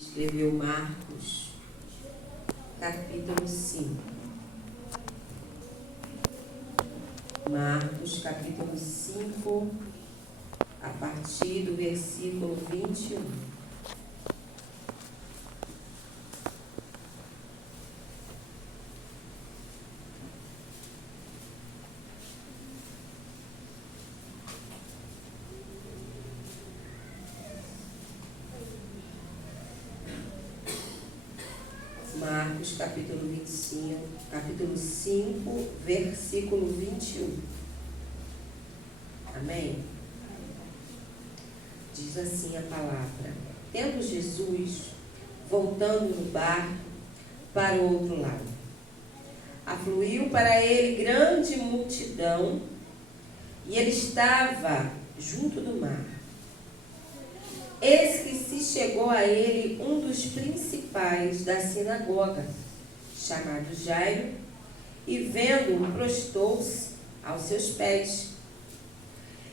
Escreveu Marcos, capítulo 5. Marcos, capítulo 5, a partir do versículo 21. Marcos, capítulo 5, versículo 21. Amém? Diz assim a palavra: Tendo Jesus, voltando no barco para o outro lado, afluiu para ele grande multidão, e ele estava junto do mar. Eis que se chegou a ele um dos principais da sinagoga, chamado Jairo, e vendo-o, prostou-se aos seus pés,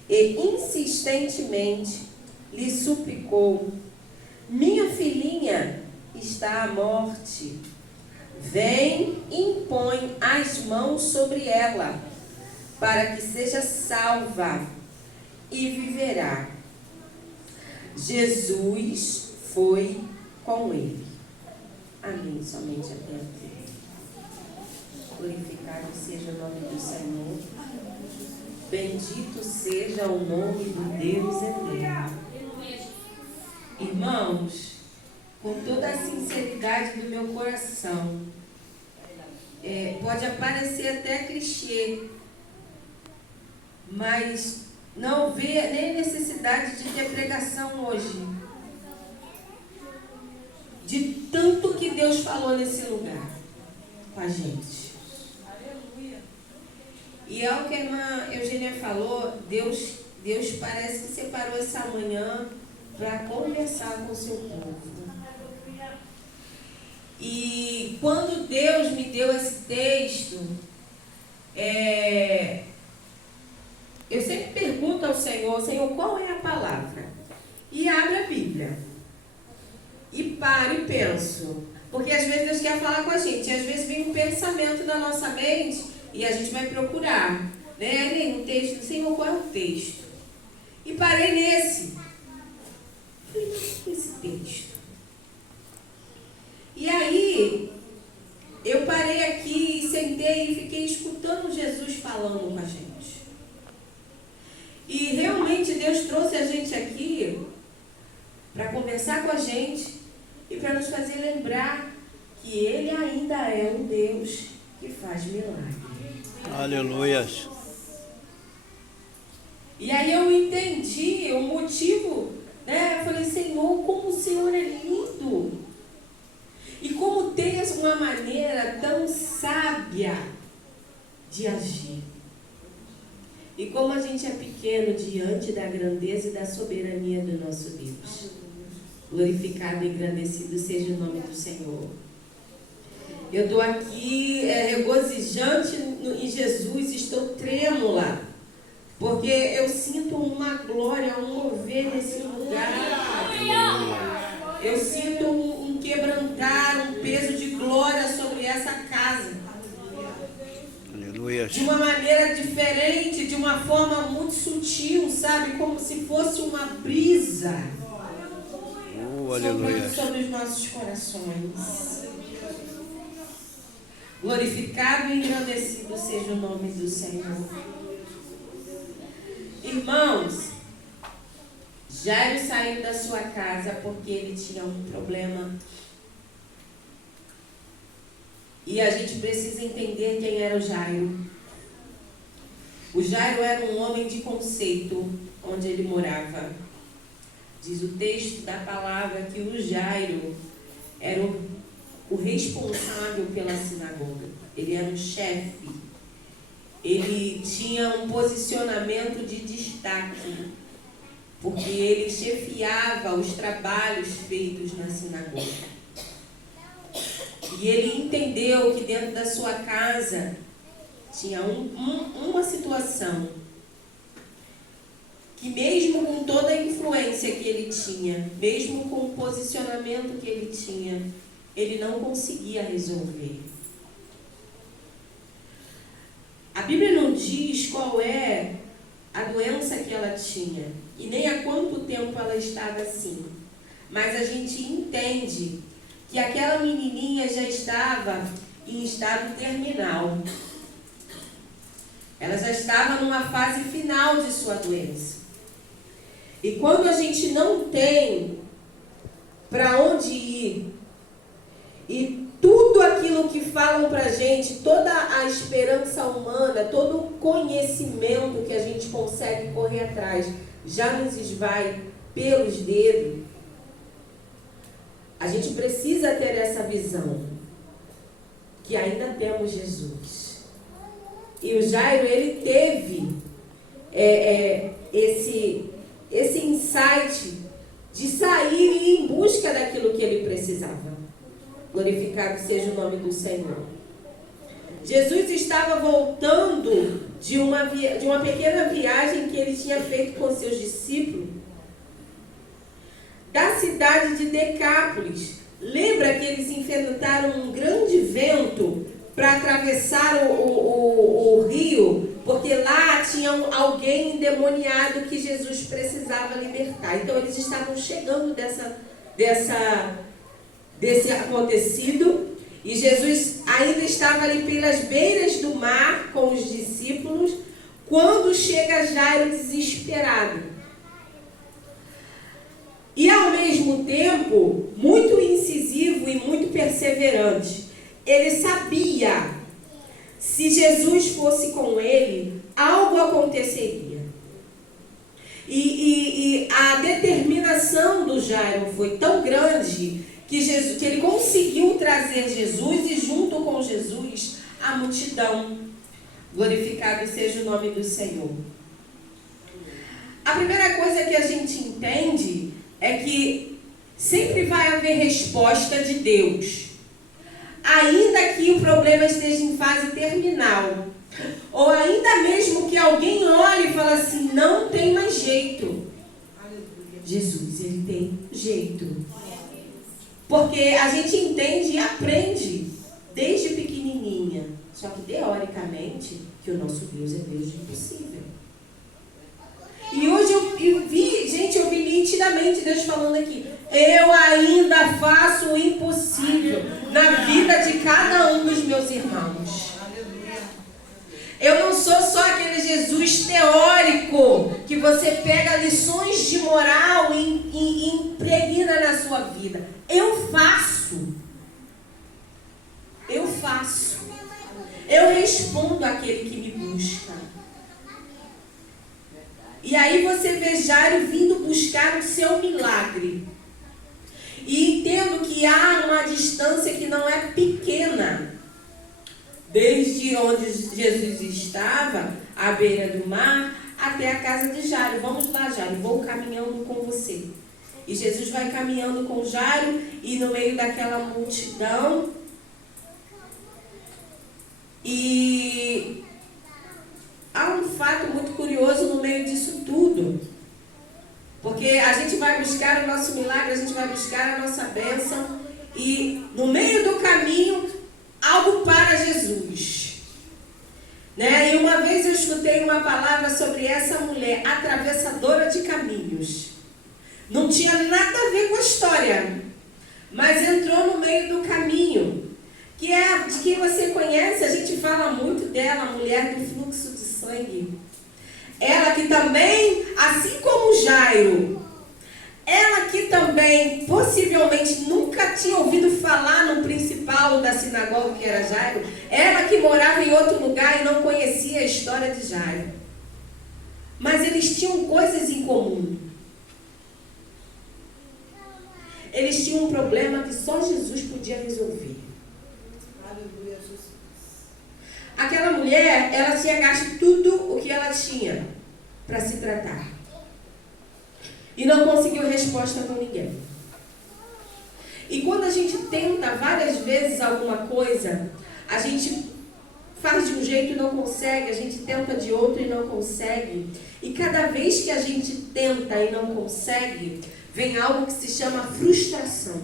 e insistentemente lhe suplicou: minha filhinha está à morte, vem e impõe as mãos sobre ela, para que seja salva e viverá. Jesus foi com ele. Amém. Somente até aqui. Glorificado seja o nome do Senhor. Bendito seja o nome do Deus eterno. Irmãos, com toda a sinceridade do meu coração, pode aparecer até clichê, mas não vê nem necessidade de ter pregação hoje. De tanto que Deus falou nesse lugar com a gente. E é o que a irmã Eugênia falou, Deus parece que separou essa manhã para conversar com o seu povo. E quando Deus me deu esse texto, eu sempre pergunto ao Senhor, qual é a palavra? E abre a Bíblia. E paro e penso. Porque às vezes Deus quer falar com a gente. E às vezes vem um pensamento da nossa mente e a gente vai procurar. Né? Um texto, Senhor, qual é o texto? E parei nesse. Falei, mas que é esse texto? E aí, eu parei aqui, sentei e fiquei escutando Jesus falando com a gente. E realmente Deus trouxe a gente aqui para conversar com a gente e para nos fazer lembrar que Ele ainda é um Deus que faz milagre. Aleluia. E aí eu entendi o motivo, né? Eu falei, Senhor, como o Senhor é lindo. E como tem uma maneira tão sábia de agir. E como a gente é pequeno diante da grandeza e da soberania do nosso Deus. Glorificado e engrandecido seja o nome do Senhor. Eu estou aqui regozijante em Jesus, estou trêmula, porque eu sinto uma glória, um mover nesse lugar. Eu sinto um quebrantar, um peso de glória sobre essa casa. Aleluia. De uma maneira diferente, de uma forma muito sutil, sabe? Como se fosse uma brisa Aleluia. sobre os nossos corações. Glorificado e engrandecido seja o nome do Senhor. Irmãos, Jairo saiu da sua casa porque ele tinha um problema. E a gente precisa entender quem era o Jairo. O Jairo era um homem de conceito onde ele morava. Diz o texto da palavra que o Jairo era o responsável pela sinagoga. Ele era um chefe. Ele tinha um posicionamento de destaque, porque ele chefiava os trabalhos feitos na sinagoga. E ele entendeu que dentro da sua casa tinha uma situação que mesmo com toda a influência que ele tinha, mesmo com o posicionamento que ele tinha, ele não conseguia resolver. A Bíblia não diz qual é a doença que ela tinha e nem há quanto tempo ela estava assim. Mas a gente entende que aquela menininha já estava em estado terminal. Ela já estava numa fase final de sua doença. E quando a gente não tem para onde ir, e tudo aquilo que falam para a gente, toda a esperança humana, todo o conhecimento que a gente consegue correr atrás, já nos esvai pelos dedos, a gente precisa ter essa visão, que ainda temos Jesus. E o Jairo, ele teve esse insight de sair e ir em busca daquilo que ele precisava. Glorificado seja o nome do Senhor. Jesus estava voltando de uma pequena viagem que ele tinha feito com seus discípulos da cidade de Decápolis. Lembra que eles enfrentaram um grande vento para atravessar o rio, porque lá tinha alguém endemoniado que Jesus precisava libertar. Então eles estavam chegando desse acontecido, e Jesus ainda estava ali pelas beiras do mar com os discípulos, quando chega Jairo desesperado. E ao mesmo tempo, muito incisivo e muito perseverante. Ele sabia, se Jesus fosse com ele, algo aconteceria. E a determinação do Jairo foi tão grande que ele conseguiu trazer Jesus, e junto com Jesus a multidão. Glorificado seja o nome do Senhor. A primeira coisa que a gente entende é que sempre vai haver resposta de Deus, ainda que o problema esteja em fase terminal, ou ainda mesmo que alguém olhe e fale assim, não tem mais jeito. Jesus, ele tem jeito. Porque a gente entende e aprende desde pequenininha, só que teoricamente, que o nosso Deus é Deus de impossível. E hoje eu vi nitidamente Deus falando aqui, eu ainda faço o impossível na vida de cada um dos meus irmãos. Eu não sou só aquele Jesus teórico que você pega lições de moral e impregna na sua vida. Eu faço. Eu respondo àquele que me busca. E aí você vê Jairo vindo buscar o seu milagre. E entendo que há uma distância que não é pequena. Desde onde Jesus estava, à beira do mar, até a casa de Jairo. Vamos lá, Jairo, vou caminhando com você. E Jesus vai caminhando com Jairo, e no meio daquela multidão. E há um fato muito curioso no meio disso tudo. Porque a gente vai buscar o nosso milagre, a gente vai buscar a nossa bênção, e no meio do caminho, algo para Jesus. Né? E uma vez eu escutei uma palavra sobre essa mulher, atravessadora de caminhos. Não tinha nada a ver com a história, mas entrou no meio do caminho. Que é de quem você conhece, a gente fala muito dela, a mulher do fluxo de sangue. Ela que também, assim como Jairo, ela que também possivelmente nunca tinha ouvido falar no principal da sinagoga, que era Jairo, ela que morava em outro lugar e não conhecia a história de Jairo. Mas eles tinham coisas em comum. Eles tinham um problema que só Jesus podia resolver. Aquela mulher, ela tinha gasto tudo o que ela tinha para se tratar. E não conseguiu resposta com ninguém. E quando a gente tenta várias vezes alguma coisa, a gente faz de um jeito e não consegue, a gente tenta de outro e não consegue. E cada vez que a gente tenta e não consegue, vem algo que se chama frustração.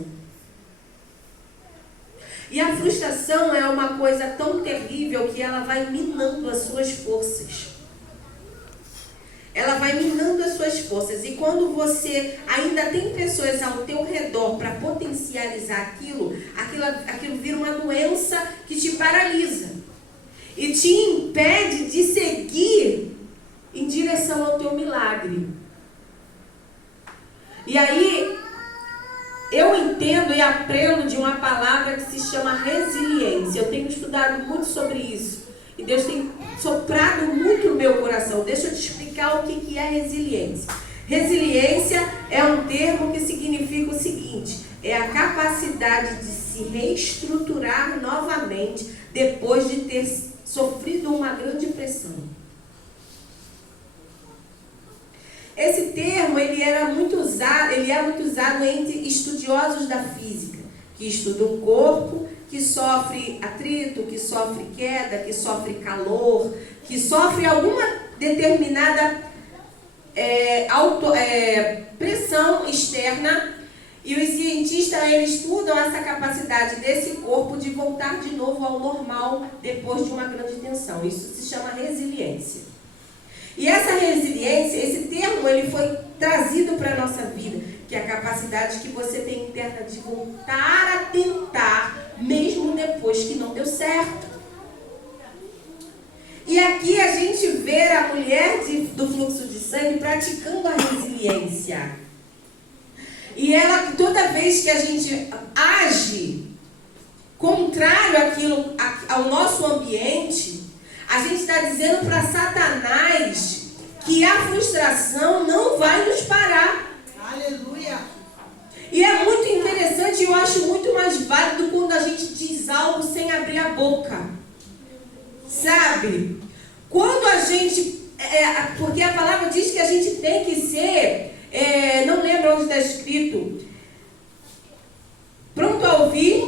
E a frustração é uma coisa tão terrível que ela vai minando as suas forças. Ela vai minando as suas forças. E quando você ainda tem pessoas ao teu redor para potencializar aquilo vira uma doença que te paralisa. E te impede de seguir em direção ao teu milagre. E aí, eu entendo e aprendo de uma palavra que se chama resiliência. Eu tenho estudado muito sobre isso. E Deus tem soprado muito no meu coração. Deixa eu te explicar o que é resiliência. Resiliência é um termo que significa o seguinte: é a capacidade de se reestruturar novamente depois de ter sofrido uma grande pressão. Esse termo ele é muito usado entre estudiosos da física, que estudam o corpo, que sofre atrito, que sofre queda, que sofre calor, que sofre alguma determinada pressão externa. E os cientistas eles estudam essa capacidade desse corpo de voltar de novo ao normal depois de uma grande tensão. Isso se chama resiliência. E essa resiliência, esse termo, ele foi trazido para a nossa vida, que é a capacidade que você tem interna de voltar a tentar, mesmo depois que não deu certo. E aqui a gente vê a mulher do fluxo de sangue praticando a resiliência. E ela, toda vez que a gente age contrário ao nosso ambiente, a gente está dizendo para Satanás que a frustração não vai nos parar. Aleluia! E é muito interessante, eu acho muito mais válido quando a gente diz algo sem abrir a boca. Sabe? Quando a gente... porque a palavra diz que a gente tem que ser... não lembro onde está escrito. Pronto a ouvir,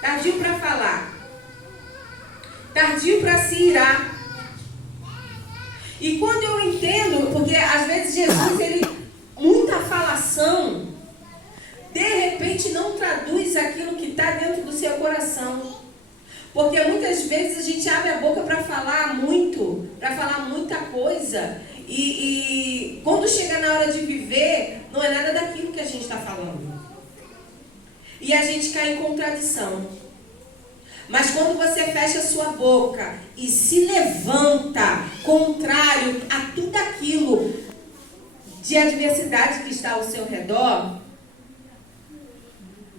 tardio para falar. Tardio para se irar. E quando eu entendo, porque às vezes Jesus, muita falação, de repente não traduz aquilo que está dentro do seu coração. Porque muitas vezes a gente abre a boca para falar muito, para falar muita coisa, e quando chega na hora de viver, não é nada daquilo que a gente está falando. E a gente cai em contradição. Mas quando você fecha a sua boca e se levanta contrário a tudo aquilo de adversidade que está ao seu redor,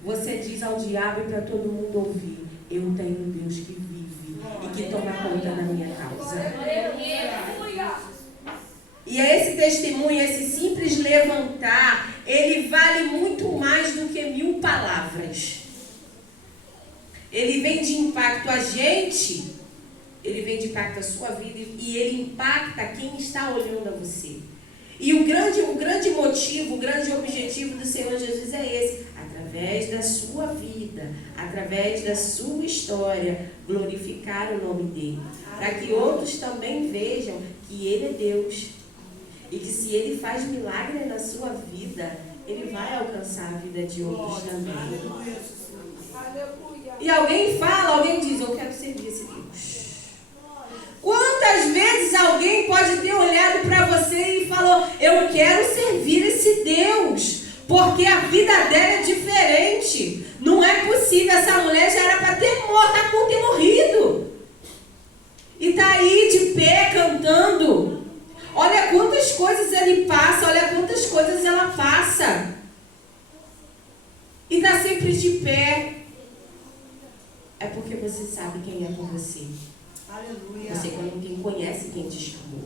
você diz ao diabo e para todo mundo ouvir: eu tenho um Deus que vive e que toma conta da minha causa. E esse testemunho, esse simples levantar, ele vale muito mais do que 1000 palavras. Ele vem de impacto a gente, ele vem de impacto a sua vida e ele impacta quem está olhando a você. E o grande motivo, o grande objetivo do Senhor Jesus é esse: através da sua vida, através da sua história, glorificar o nome dele. Para que outros também vejam que ele é Deus. E que se ele faz milagre na sua vida, ele vai alcançar a vida de outros também. E alguém diz: eu quero servir esse Deus. Quantas vezes alguém pode ter olhado para você e falou: eu quero servir esse Deus, porque a vida dela é diferente. Não é possível, essa mulher já era para ter morrido. E está aí de pé cantando. Olha quantas coisas ele passa, olha quantas coisas ela passa. E está sempre de pé. É porque você sabe quem é por você. Aleluia. Você quem conhece quem te chamou.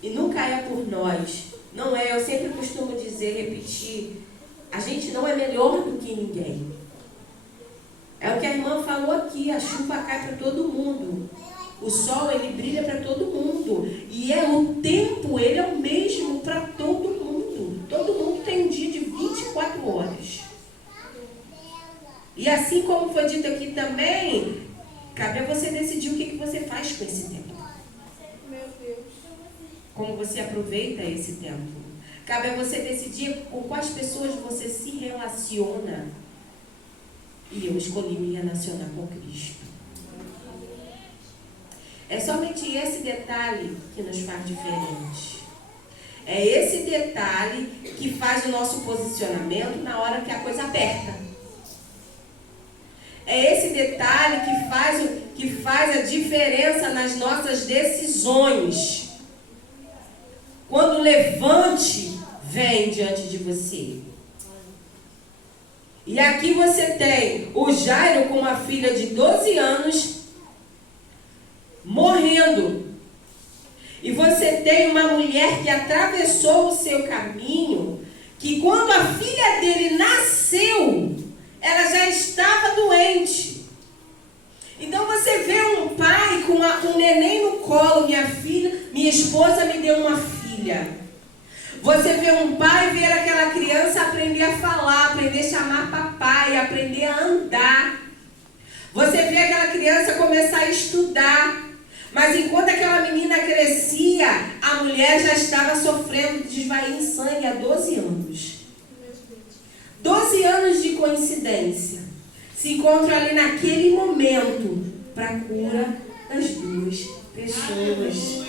E nunca é por nós. Não é, eu sempre costumo dizer, repetir, a gente não é melhor do que ninguém. É o que a irmã falou aqui, a chuva cai para todo mundo. O sol, ele brilha para todo mundo. E o tempo, ele é o mesmo para todo mundo. Todo mundo tem um dia de 24 horas. E assim como foi dito aqui também, cabe a você decidir o que você faz com esse tempo. Como você aproveita esse tempo. Cabe a você decidir com quais pessoas você se relaciona. E eu escolhi me relacionar com Cristo. É somente esse detalhe que nos faz diferente. É esse detalhe que faz o nosso posicionamento na hora que a coisa aperta. É esse detalhe que faz a diferença nas nossas decisões. Quando o levante vem diante de você. E aqui você tem o Jairo com uma filha de 12 anos morrendo. E você tem uma mulher que atravessou o seu caminho, que quando a filha dele nasceu, ela já estava doente. Então você vê um pai com um neném no colo, minha esposa me deu uma filha. Você vê um pai ver aquela criança aprender a falar, aprender a chamar papai, aprender a andar. Você vê aquela criança começar a estudar. Mas enquanto aquela menina crescia, a mulher já estava sofrendo de esvair em sangue há 12 anos. 12 anos de coincidência. Se encontram ali naquele momento para a cura das duas pessoas.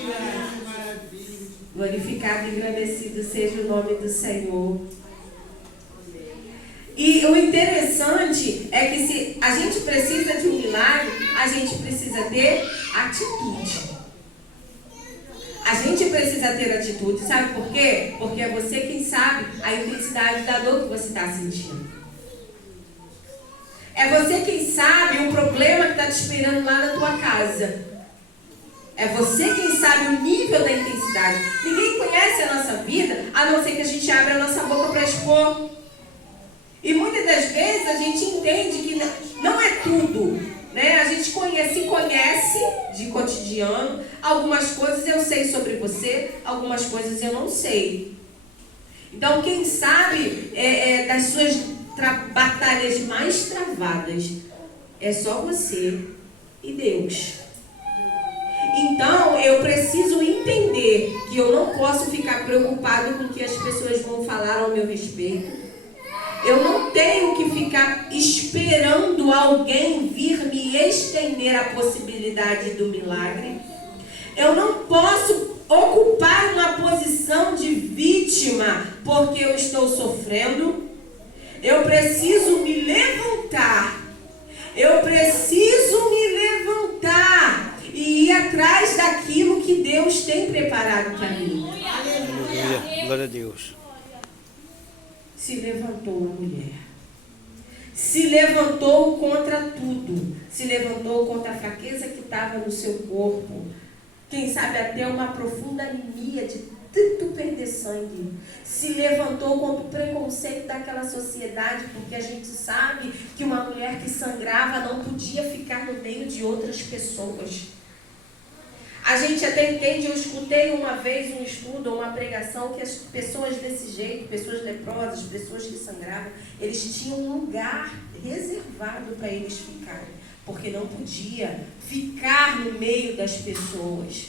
Glorificado e engrandecido seja o nome do Senhor. E o interessante é que se a gente precisa de um milagre, a gente precisa ter atitude. A gente precisa ter atitude. Sabe por quê? Porque é você quem sabe a intensidade da dor que você está sentindo. É você quem sabe o problema que está te esperando lá na tua casa. É você quem sabe o nível da intensidade. Ninguém conhece a nossa vida, a não ser que a gente abra a nossa boca para expor. E muitas das vezes a gente entende que não é tudo, né? A gente se conhece de cotidiano. Algumas coisas eu sei sobre você, algumas coisas eu não sei. Então quem sabe das suas batalhas mais travadas é só você e Deus. Então, eu preciso entender que eu não posso ficar preocupado com o que as pessoas vão falar ao meu respeito. Eu não tenho que ficar esperando alguém vir me estender a possibilidade do milagre. Eu não posso ocupar uma posição de vítima porque eu estou sofrendo. Eu preciso me levantar. Eu preciso me levantar e ir atrás daquilo que Deus tem preparado para mim. Aleluia. Glória a Deus. Se levantou a mulher. Se levantou contra tudo. Se levantou contra a fraqueza que estava no seu corpo. Quem sabe até uma profunda anemia de tanto perder sangue. Se levantou contra o preconceito daquela sociedade, porque a gente sabe que uma mulher que sangrava não podia ficar no meio de outras pessoas. A gente até entende, eu escutei uma vez um estudo, uma pregação, que as pessoas desse jeito, pessoas leprosas, pessoas que sangravam, eles tinham um lugar reservado para eles ficarem, porque não podia ficar no meio das pessoas.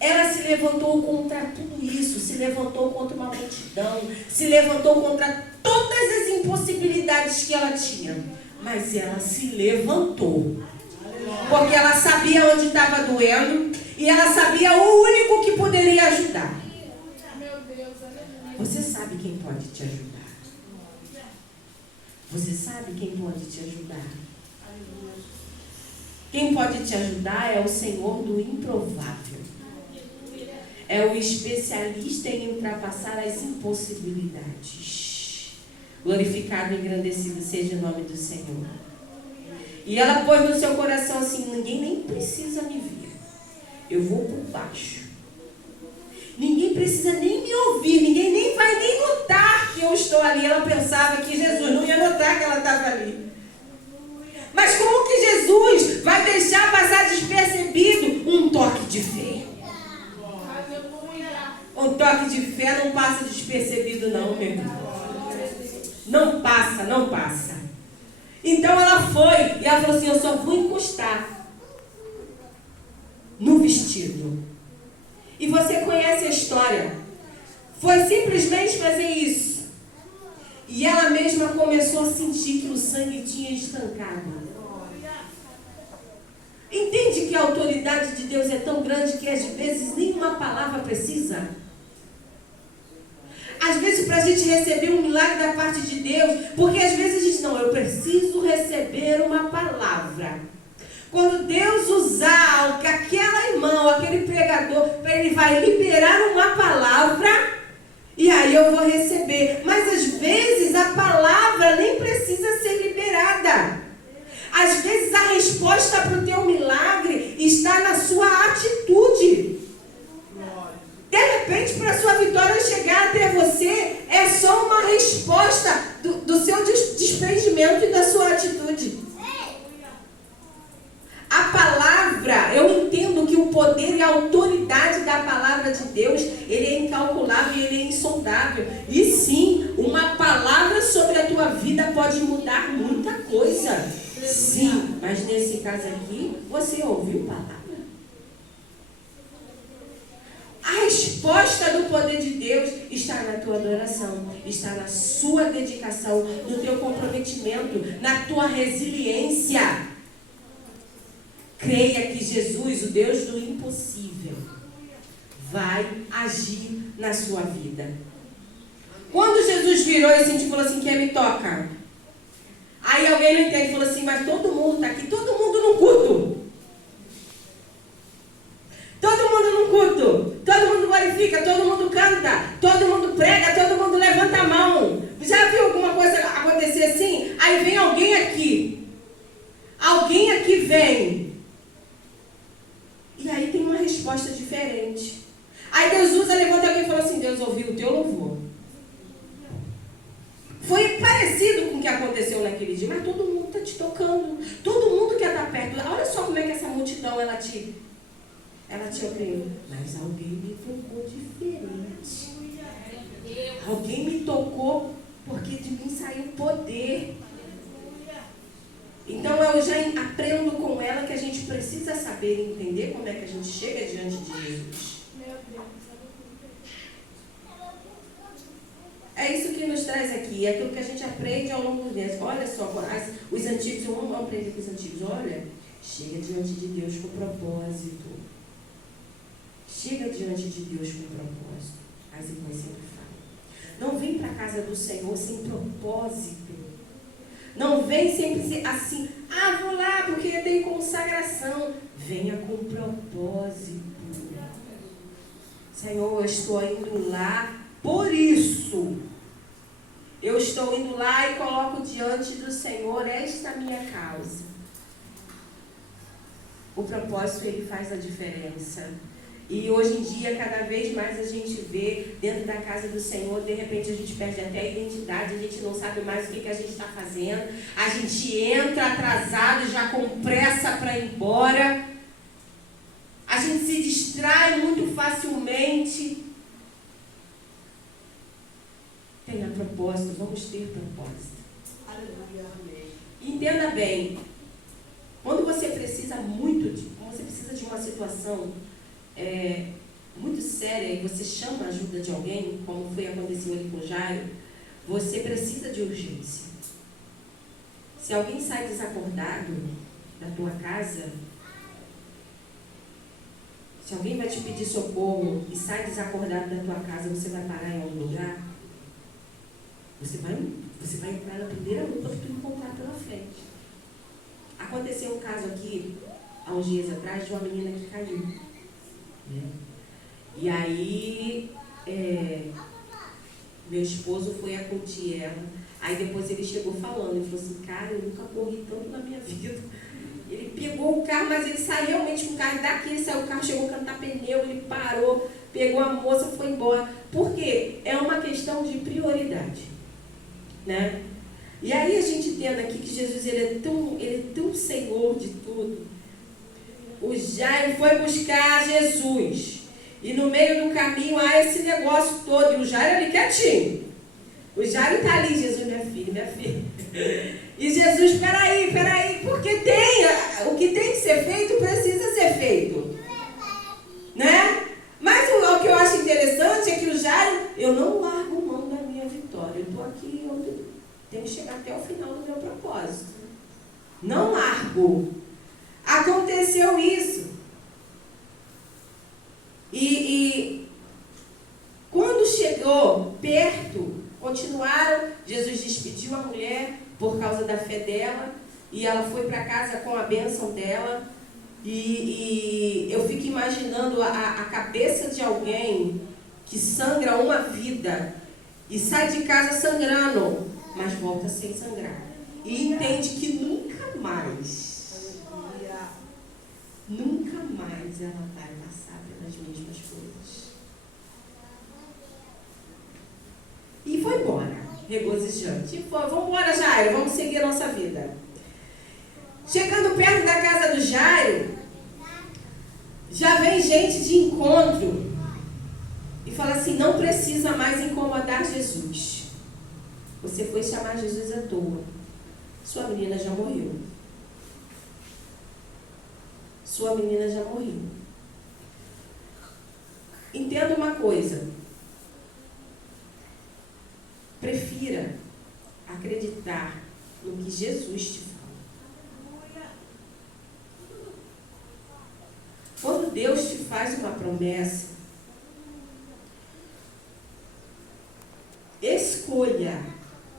Ela se levantou contra tudo isso, se levantou contra uma multidão, se levantou contra todas as impossibilidades que ela tinha, mas ela se levantou. Porque ela sabia onde estava doendo e ela sabia o único que poderia ajudar. Você sabe quem pode te ajudar. Você sabe quem pode te ajudar. Quem pode te ajudar é o Senhor do improvável. É o especialista em ultrapassar as impossibilidades. Glorificado e engrandecido seja o nome do Senhor. E ela pôs no seu coração assim: ninguém nem precisa me ver. Eu vou por baixo. Ninguém precisa nem me ouvir. Ninguém nem vai nem notar que eu estou ali. Ela pensava que Jesus não ia notar que ela estava ali. Mas como que Jesus vai deixar passar despercebido um toque de fé? Um toque de fé não passa despercebido não, meu irmão. Não passa, não passa. Então ela foi e ela falou assim, eu só vou encostar no vestido. E você conhece a história. Foi simplesmente fazer isso. E ela mesma começou a sentir que o sangue tinha estancado. Entende que a autoridade de Deus é tão grande que às vezes nenhuma palavra precisa? Às vezes para a gente receber um milagre da parte de Deus, porque às vezes a gente não, eu preciso receber uma palavra. Quando Deus usar aquela irmã, ou aquele pregador, ele vai liberar uma palavra, e aí eu vou receber. Mas às vezes a palavra nem precisa ser liberada. Às vezes a resposta para o teu milagre está na sua atitude. De repente, para a sua vitória chegar até você, é só uma resposta do seu despedimento e da sua atitude. A palavra, eu entendo que o poder e a autoridade da palavra de Deus, ele é incalculável e ele é insondável. E sim, uma palavra sobre a tua vida pode mudar muita coisa. Sim, mas nesse caso aqui, você ouviu palavra. A resposta do poder de Deus está na tua adoração, está na sua dedicação, no teu comprometimento, na tua resiliência. Creia que Jesus, o Deus do impossível, vai agir na sua vida. Quando Jesus virou e falou assim, quem me toca? Aí alguém não entende e falou assim, mas todo mundo está aqui, todo mundo no culto. Todo mundo no culto, todo mundo glorifica, todo mundo canta, todo mundo prega, todo mundo levanta a mão. Já viu alguma coisa acontecer assim? Aí vem alguém aqui vem. E aí tem uma resposta diferente. Aí Deus levanta alguém e fala assim, Deus ouviu o teu louvor. Foi parecido com o que aconteceu naquele dia, mas todo mundo está te tocando. Todo mundo quer estar perto. Olha só como é que essa multidão, ela te oprime. Mas alguém me tocou diferente. Alguém me tocou porque de mim saiu poder. Então eu já aprendo com ela que a gente precisa saber e entender como é que a gente chega diante de Jesus. É isso que nos traz aqui, é aquilo que a gente aprende ao longo do dia. Olha só, os antigos, eu amo aprender com os antigos. Olha, chega diante de Deus com propósito. Chega diante de Deus com propósito. As irmãs sempre falam. Não vem para a casa do Senhor sem propósito. Não vem sempre assim, vou lá porque tem consagração. Venha com propósito. Senhor, eu estou indo lá por isso. Eu estou indo lá e coloco diante do Senhor esta minha causa. O propósito, ele faz a diferença. E hoje em dia, cada vez mais a gente vê dentro da casa do Senhor, de repente a gente perde até a identidade, a gente não sabe mais o que a gente está fazendo. A gente entra atrasado, já com pressa para ir embora. A gente se distrai muito facilmente. Tenha propósito, vamos ter propósito. Aleluia. Entenda bem, quando você precisa de uma situação muito séria e você chama a ajuda de alguém, como aconteceu ali com Jairo, você precisa de urgência. Se alguém sai desacordado da tua casa, se alguém vai te pedir socorro e sai desacordado da tua casa, você vai parar em algum lugar? Você vai entrar na primeira luta que tu encontrar pela frente. Aconteceu um caso aqui, há uns dias atrás, de uma menina que caiu. Né? E aí, meu esposo foi acudir ela. Aí depois ele chegou falando, ele falou assim, cara, eu nunca corri tanto na minha vida. Ele pegou o carro, mas ele saiu realmente com o carro daqui, ele saiu o carro, chegou a cantar pneu, ele parou, pegou a moça, foi embora. Por quê? É uma questão de prioridade. Né? E aí a gente entende aqui que Jesus ele é tão Senhor de tudo. O Jairo foi buscar Jesus. E no meio do caminho há esse negócio todo. E o Jairo ali quietinho. O Jairo está ali, Jesus, minha filha. E Jesus, espera final do meu propósito. Não largo. Aconteceu isso. E quando chegou perto, continuaram. Jesus despediu a mulher por causa da fé dela. E ela foi para casa com a bênção dela. E eu fico imaginando a cabeça de alguém que sangra uma vida e sai de casa sangrando, mas volta sem sangrar. E entende que nunca mais ela vai passar pelas mesmas coisas. E foi embora, regozijante. E foi, vamos embora, Jairo, vamos seguir a nossa vida. Chegando perto da casa do Jairo, já vem gente de encontro e fala assim: não precisa mais incomodar Jesus. Você foi chamar Jesus à toa. Sua menina já morreu. Sua menina já morreu. Entenda uma coisa. Prefira acreditar no que Jesus te fala. Quando Deus te faz uma promessa, escolha.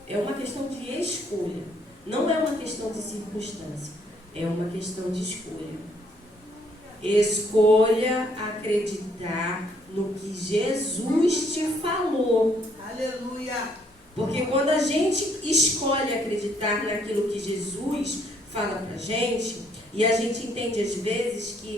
É uma questão de escolha. Não é uma questão de circunstância. É uma questão de escolha. Escolha acreditar no que Jesus te falou. Aleluia. Porque quando a gente escolhe acreditar naquilo que Jesus fala pra gente, e a gente entende às vezes que